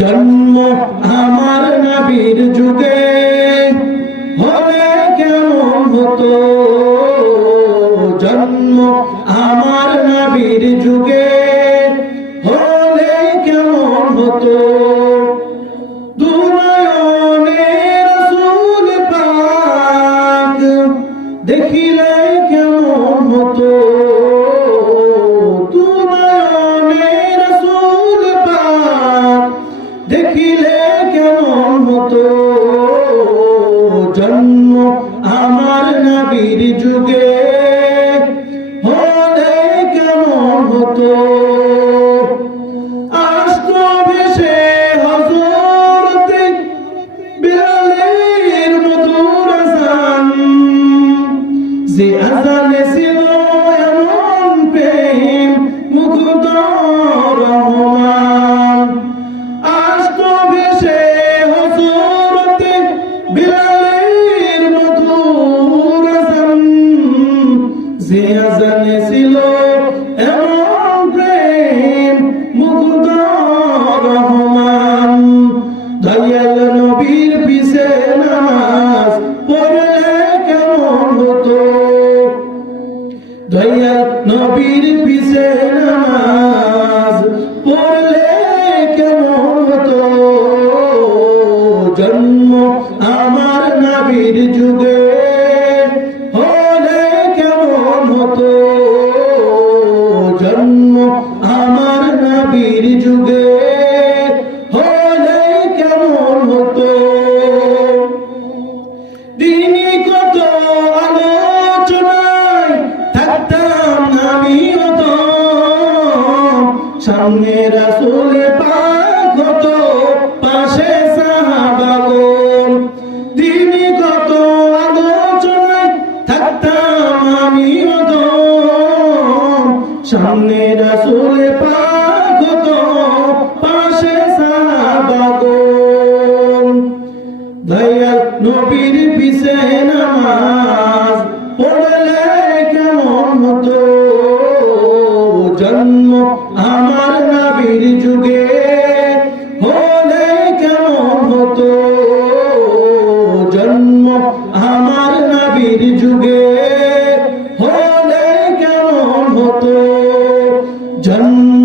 জন্ম আমার নবীর যুগে হলে কেমন হতো, জন্ম আমার নবীর যুগে হলে কেমন হতো। দুনয়নে রাসূল পাক দেখিলে কেমন হতো, দুনয়নে রাসূল পাক দেখিলে কেমন হতো। জন্ম আমার নবীর যুগে হলে কেমন হতো। আসতো ভেসে হযরতে বিলালের মধুর আযান, যে আযানে ছিল এমন প্রেম মুগ্ধ রহমান। আসতো ভেসে হযরতে বিলালের মধুর আযান, যে আযানে ছিল এমন প্রেম মুগ্ধ রহমান। দয়াল নবীর পিছে নামাজ পড়লে কেমন হতো, দয়াল নবীর পিছে নামাজ পড়লে কেমন হতো। জন্ম আমার নবীর যুগে হলে কেমন হতো, জন্ম আমার নবীর যুগে হলে কেমন হতো। দিনই কত আলোচনায় থাকতাম আমিও তো, সামনে রাসূল পাক হতো পাশে সাহাবাগণ। দিনই কত আলোচনায় থাকতাম আমিও তো, সামনে রাসূল পাক হতো পাশে সাহাবাগণ। দয়াল নবীর পিছে নামাজ পড়লে কেমন হতো, জন্ম আমার নবীর যুগে হলে কেমন হতো। জন্ম আমার নবীর যুগে হলে কেমন হতো। জন্ম